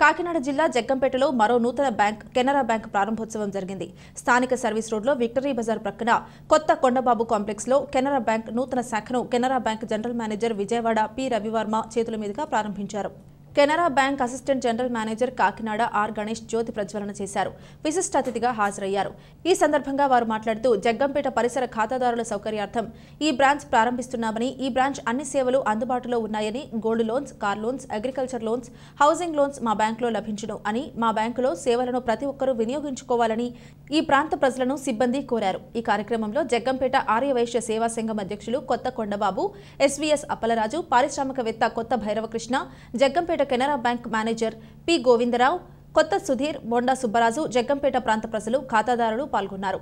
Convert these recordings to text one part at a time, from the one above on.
కాకినాడ జిల్లా జగ్గంపేటలో మరో నూతన బ్యాంక్ కెనరా బ్యాంక్ ప్రారంభోత్సవం జరిగింది. స్థానిక సర్వీస్ రోడ్లో విక్టరీ బజార్ ప్రక్కన కొత్త కొండబాబు కాంప్లెక్స్ లో కెనరా బ్యాంక్ నూతన శాఖను Canara bank general manager Vijayawada P Ravi Varma చేతుల మీదుగా ప్రారంభించారు. Canara bank assistant general manager Kakinada R Ganesh జ్యోతి ప్రజ్వలన చేశారు. విశిష్ట అతిథిగా హాజరయ్యారు. ఈ సందర్భంగా వారు మాట్లాడుతూ జగ్గంపేట పరిసర ఖాతాదారుల సౌకర్యార్థం ఈ బ్రాంచ్ ప్రారంభిస్తున్నామని, ఈ బ్రాంచ్ అన్ని సేవలు అందుబాటులో ఉన్నాయని, gold loans, car loans, agriculture loans, housing loans మా బ్యాంకులో లభించును అని, మా బ్యాంకులో సేవలను ప్రతి ఒక్కరూ వినియోగించుకోవాలని ఈ ప్రాంత ప్రజలను సిబ్బంది కోరారు. ఈ కార్యక్రమంలో జగ్గంపేట ఆర్యవైశ్య సేవా సంఘం అధ్యక్షులు కొత్త కొండబాబు, ఎస్వీఎస్ అప్పలరాజు, పారిశ్రామికవేత్త Kotha Bhairavakrishna, Jaggampeta Canara bank manager P Govindarao, Kotha Sudheer, Bonda Subbaraju, Jaggampeta ప్రాంత ప్రజలు, ఖాతాదారులు పాల్గొన్నారు.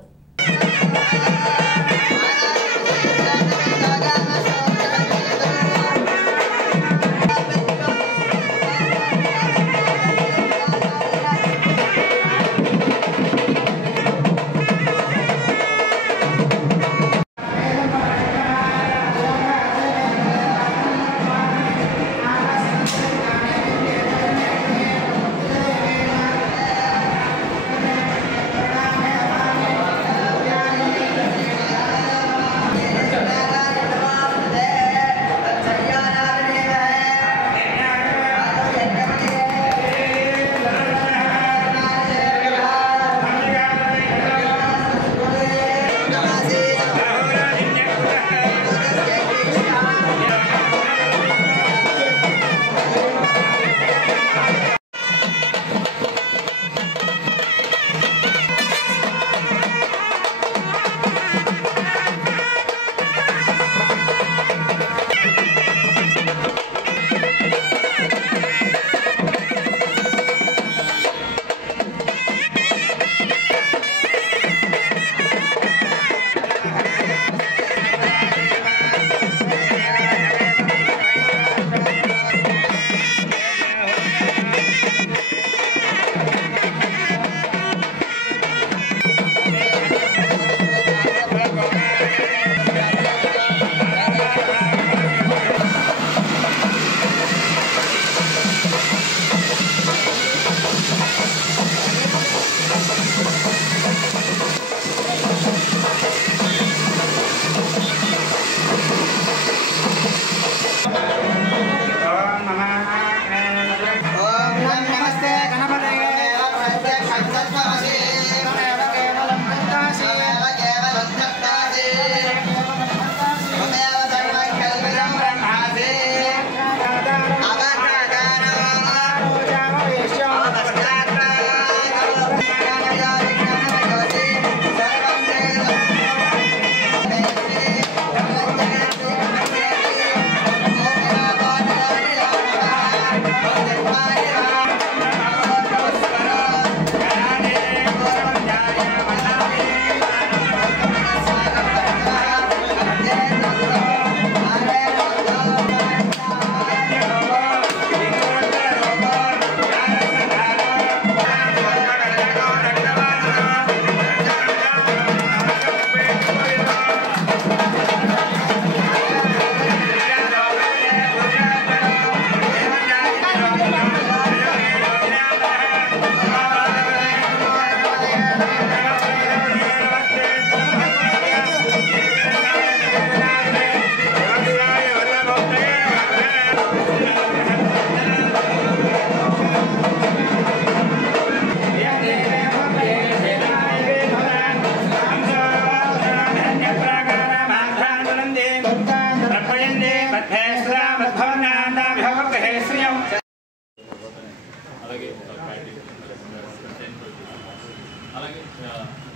అలాగే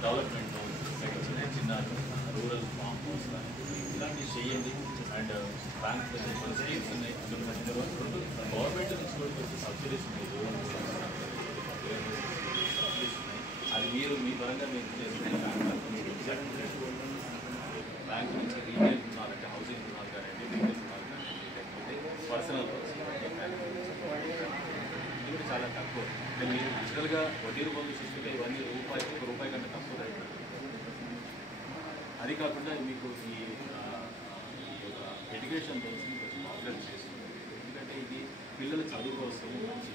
డెవలప్మెంట్ చిన్న రూరల్ ఫామ్ హౌస్ ఇలాంటివి చేయండి. అండ్ బ్యాంక్ స్కీమ్స్ ఉన్నాయి, గవర్నమెంట్ నుంచి కూడా సబ్సిడీస్ ఉన్నాయి, అది మీరు మీ పరంగా మీరు చేసుకునే బ్యాంక్ నుంచి రీటైల్ ఉన్నారంటే హౌసింగ్ ఉన్నారు కానివ్వండి, రీటైల్ ఉన్నారు కానివ్వండి, లేకపోతే పర్సనల్ ఇది కూడా చాలా తక్కువ. అంటే మీరు డిజిటల్గా వడ్డీ రూపంలో చూసుకుంటే ఇవన్నీ రూపాయి కంటే తక్కువ రైట్. అది కాకుండా మీకు ఈ ఎడ్యుకేషన్ కొంచెం పాపులర్ చేస్తుంది. ఎందుకంటే ఇది పిల్లల చదువు కోసం మంచి